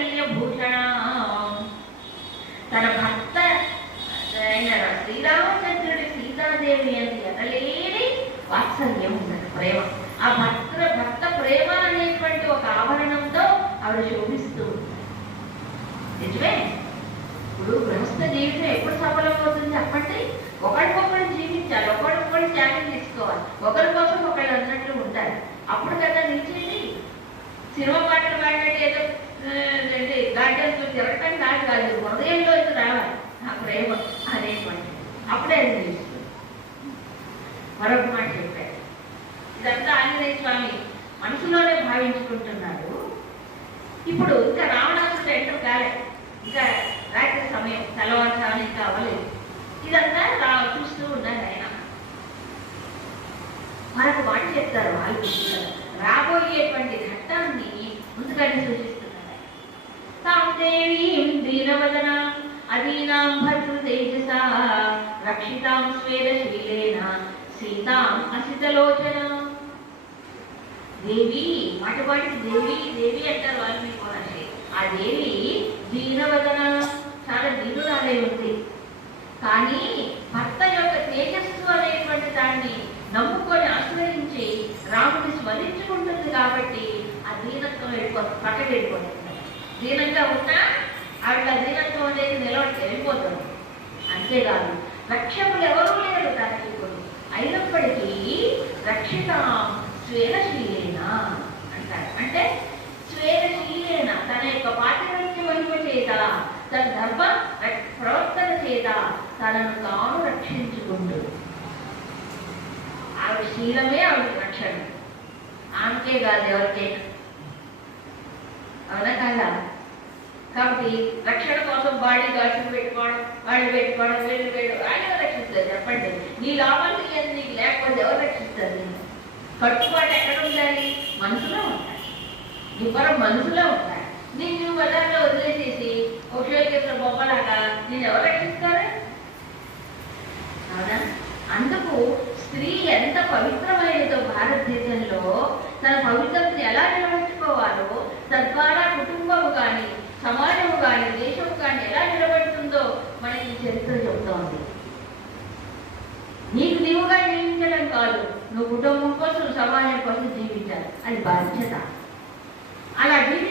వాత్సల్య భూషణ. తన భర్త అయిన శ్రీరామచంద్రుడి సీతాదేవి అని ఎనలేని వాత్సల్యం ఉన్నది, ప్రేమ. ఆ భర్త ప్రేమ అనేటువంటి ఒక ఆభరణంతో ఆవిడ శోభిస్తూ. నిజమే, ఇప్పుడు గృహస్థ జీవితం ఎప్పుడు సఫలమవుతుంది చెప్పండి? ఒకరికొకరు జీవించాలి, ఒకరికొకరు త్యాగం తీసుకోవాలి, ఒకరి కోసం ఒకళ్ళు అన్నట్లు ఉండాలి. అప్పుడు కదా నిలిచేది. సినిమా పాటలు పాడినట్టు ఏదో గార్డెన్తో తిరగటం కాదు, హృదయంలో ఇది రావాలి ఆ ప్రేమ అనేటువంటి. అప్పుడే అది నిలుస్తుంది. మరొక మాట చెప్పారు, ఇదంతా ఆంజనేయ స్వామి మనసులోనే భావించుకుంటున్నాడు. ఇప్పుడు ఇంకా రావణాసుడు ఎంటర్ కాలే, ఇంకా రాత్రి సమయం, తెల్లవారుజామున ఇంకా అవ్వలేదు. ఇదంతా చూస్తూ ఉన్నారు ఆయన. మరొక మాట చెప్తారు వాళ్ళు, రాబోయేటువంటి ఘట్టాన్ని ముందుగానే సూచిస్తున్నారు. తాం దేవీం దీనవదన అదీనాం భర్తృ తేజస రక్షితాం స్వేదశీలేన సీతాం అసితలోచన. దేవి మాటపాటికి దేవి దేవి అంటారు వాల్మీకి మహర్షి. ఆ దేవి దీనవదన, చాలా దీనురాలై ఉంది. కానీ భర్త యొక్క తేజస్సు అనేటువంటి దాన్ని నమ్ముకొని ఆశ్రయించి రాముడిని స్మరించుకుంటుంది కాబట్టి ఆ దీనత్వం పక్కకి వెళ్ళిపోతుంది. దీనంగా ఉన్నా ఆవిడ దీనత్వం అనేది వెళ్ళిపోతుంది. అంతేకాదు రక్షకులు ఎవరూ లేరు దానికి ఇప్పుడు. అయినప్పటికీ రక్షిత స్వేదశీలేన అంటారు. అంటే స్వేదశీలేన తన యొక్క పాతివ్రత్య వహింప చేత, తన ధర్మ ప్రవర్తన చేత తనను తాను రక్షించుకుంటూ. ఆవిడ శీలమే ఆవిడ రక్షణ. ఆమెకే కాదు, ఎవరికైనా. అవునా కాదా? కాబట్టి రక్షణ కోసం బాడీ గార్డ్స్ పెట్టుకోవడం, వాళ్ళు వీళ్ళు ఆయన రక్షిస్తారు చెప్పండి. నీ లోపల నీకు లేకపోతే ఎవరు రక్షిస్తారు? కట్టుబాటు ఎక్కడ ఉండాలి? మనసులో ఉండాలి. నిబ్బరం మనసులో ఉండాలి. నువ్వు బజార్లో వదిలేసేసి ఉపయోగించిన బొమ్మలాగా నేను ఎవరు రక్షిస్తారు? అవునా? అందుకు స్త్రీ ఎంత పవిత్రమైనదో భారతదేశంలో తన పవిత్రతను ఎలా నిలబెట్టుకోవాలో, తద్వారా కుటుంబము కానీ సమాజము కానీ దేశము కానీ ఎలా నిలబడుతుందో మనకి చరిత్ర చెబుతోంది. నీకు నీవుగా జీవించడం కాదు, నువ్వు కుటుంబం కోసం సమాజం కోసం జీవించాలి, అది బాధ్యత. అలా జీవించ